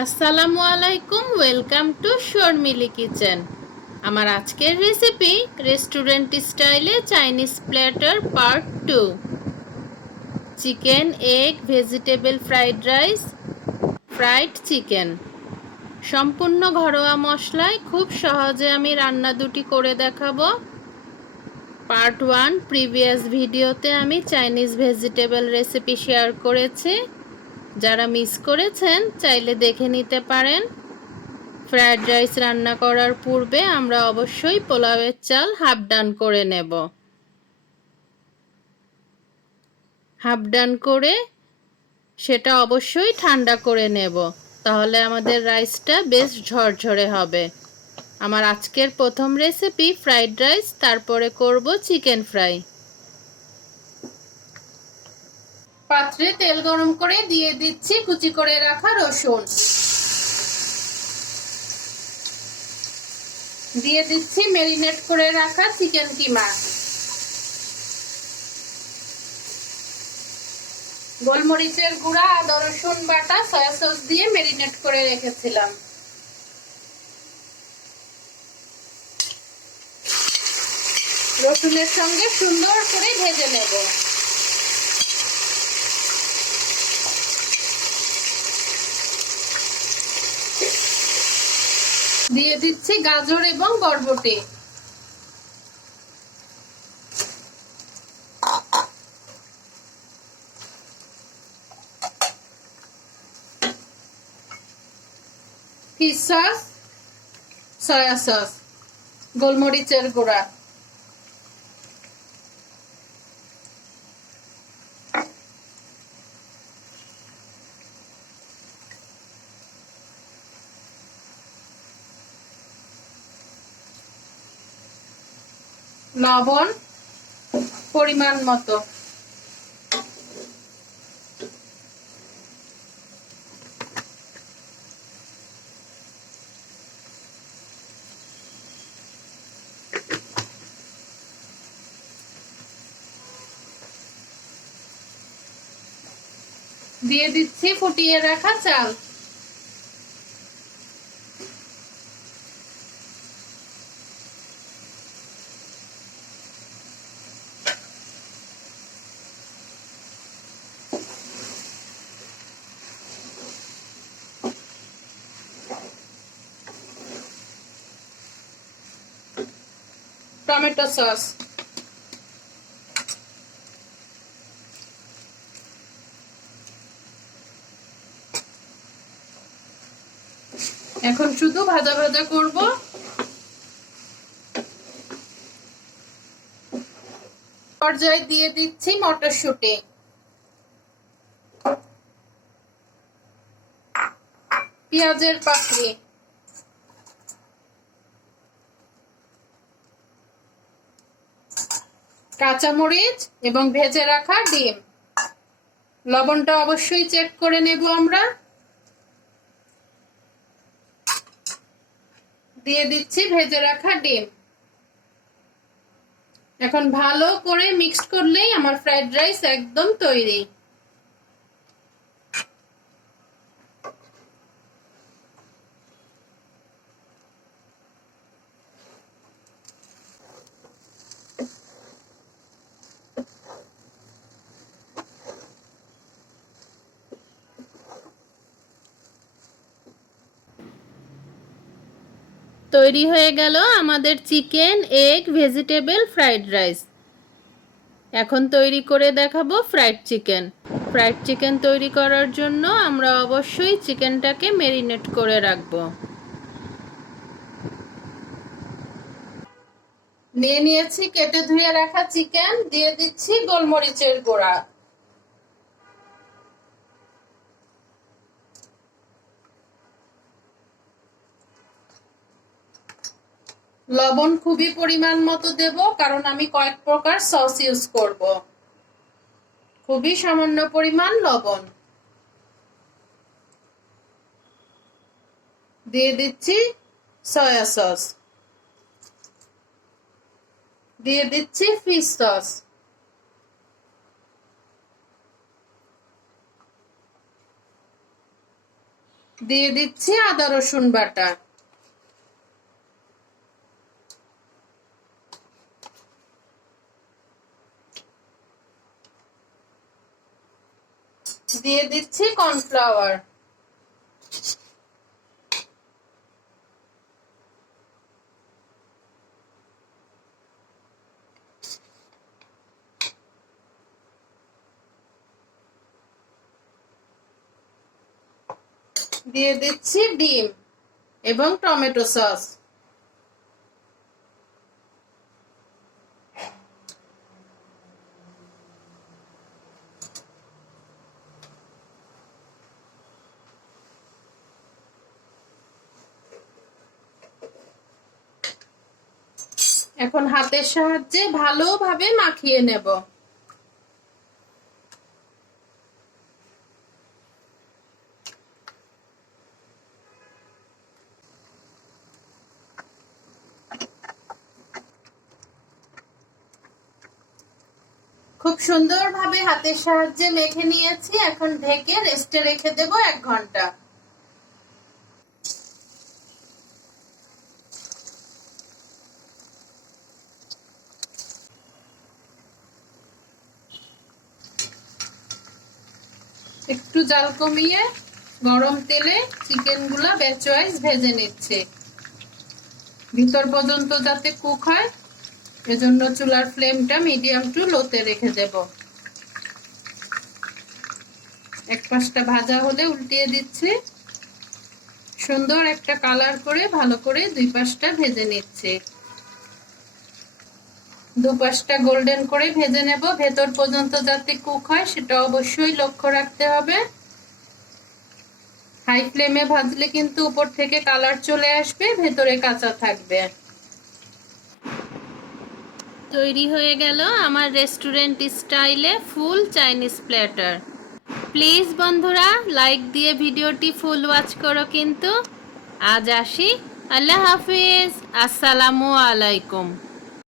আসসালামু আলাইকুম, welcome to Sharmili kitchen. আমার আজকের রেসিপি রেস্টুরেন্ট স্টাইলে Chinese platter part 2। Chicken, egg, vegetable fried rice, fried chicken. সম্পূর্ণ ঘরোয়া মশলায় খুব সহজে আমি রান্না দুটি করে দেখাবো। পার্ট 1 প্রিভিয়াস ভিডিওতে আমি চাইনিজ ভেজিটেবল রেসিপি শেয়ার করেছি। যারা মিস করেছেন চাইলে দেখে নিতে পারেন। ফ্রাইড রাইস রান্না করার পূর্বে আমরা অবশ্যই পোলাওয়ের চাল হাফ ডান করে নেব। হাফ ডান করে সেটা অবশ্যই ঠান্ডা করে নেব, তাহলে আমাদের রাইসটা বেশ ঝরঝরে হবে। আমার আজকের প্রথম রেসিপি ফ্রাইড রাইস, তারপরে করব চিকেন ফ্রাই। পাত্রে তেল গরম করে দিয়ে দিচ্ছি কুচি করে রাখা রসুন, দিয়ে দিচ্ছি ম্যারিনেট করে রাখা চিকেন কিমা, গোলমরিচের গুঁড়া, আদা রসুন বাটা, সয়া সস দিয়ে ম্যারিনেট করে রেখেছিলাম। রসুনের সঙ্গে সুন্দর করে ভেজে নেব। দিয়ে দিচ্ছি গাজর এবং বরবটি, ফিশ সস, সয়া সস, গোলমরিচের গুঁড়া, লবণ পরিমাণ মতো, দিয়ে দিচ্ছি ফুটিয়ে রাখা চাল, টমেটো সস, এখন শুধু ভাজা ভাজা করব। পর্যায়ে দিয়ে দিচ্ছি মটরশুঁটি, পেঁয়াজের পাপড়ি, কাঁচামরিচ এবং ভেজে রাখা ডিম। লবণটা অবশ্যই চেক করে নেব আমরা। দিয়ে দিচ্ছি ভেজে রাখা ডিম। এখন ভালো করে মিক্সড করলেই আমার ফ্রাইড রাইস একদম তৈরি। তৈরি হয়ে গেল আমাদের chicken, egg, vegetable fried rice. এখন তৈরি করে দেখাবো ফ্রাইড চিকেন। ফ্রাইড চিকেন তৈরি করার জন্য আমরা অবশ্যই চিকেনটাকে ম্যারিনেট করে রাখবো। নিয়ে নিয়েছি কেটে ধুয়ে রাখা চিকেন, দিয়ে দিচ্ছি গোলমরিচের গুঁড়া, লবণ খুবই পরিমাণ মতো দেব, কারণ আমি কয়েক প্রকার সস ইউজ করব। খুবই সামান্য পরিমাণ লবণ দিয়ে দিচ্ছি, সয়া সস দিয়ে দিচ্ছি, ফিশ সস, দিয়ে দিচ্ছি আদা রসুন বাটা, দিয়ে দিচ্ছি কর্নফ্লাওয়ার, দিয়ে দিচ্ছি ডিম এবং টমেটো সস। এখন হাতের সাহায্যে ভালোভাবে মাখিয়ে নেব। খুব সুন্দরভাবে হাতের সাহায্যে মেখে নিয়েছি, এখন ঢেকে রেস্টে রেখে দেব 1 ঘন্টা। একটু জাল কমিয়ে গরম তেলে চিকেনগুলো ব্যাচ ওয়াইজ ভেজে নিচ্ছে, ভিতর পর্যন্ত যাতে কুক হয় এজন্য চুলার ফ্লেমটা মিডিয়াম টু লোতে রেখে দেব। এক পাশটা ভাজা হলে উল্টিয়ে দিচ্ছি, সুন্দর একটা কালার করে ভালো করে 2 পাশটা ভেজে নিচ্ছে। 2 পাশটা গোল্ডেন করে ভেজে নেব, ভেতর পর্যন্ত যাতে কুক হয় সেটা অবশ্যই লক্ষ্য রাখতে হবে। হাই ফ্লেমে ভাজলে কিন্তু উপর থেকে কালার চলে আসবে, ভেতরে কাঁচা থাকবে। তৈরি হয়ে গেল আমার রেস্টুরেন্ট স্টাইলে ফুল চাইনিজ প্ল্যাটার। প্লিজ বন্ধুরা লাইক দিয়ে ভিডিওটি ফুল ওয়াচ করো কিন্তু। আজ আসি, আল্লাহ হাফিজ, আসসালামু আলাইকুম।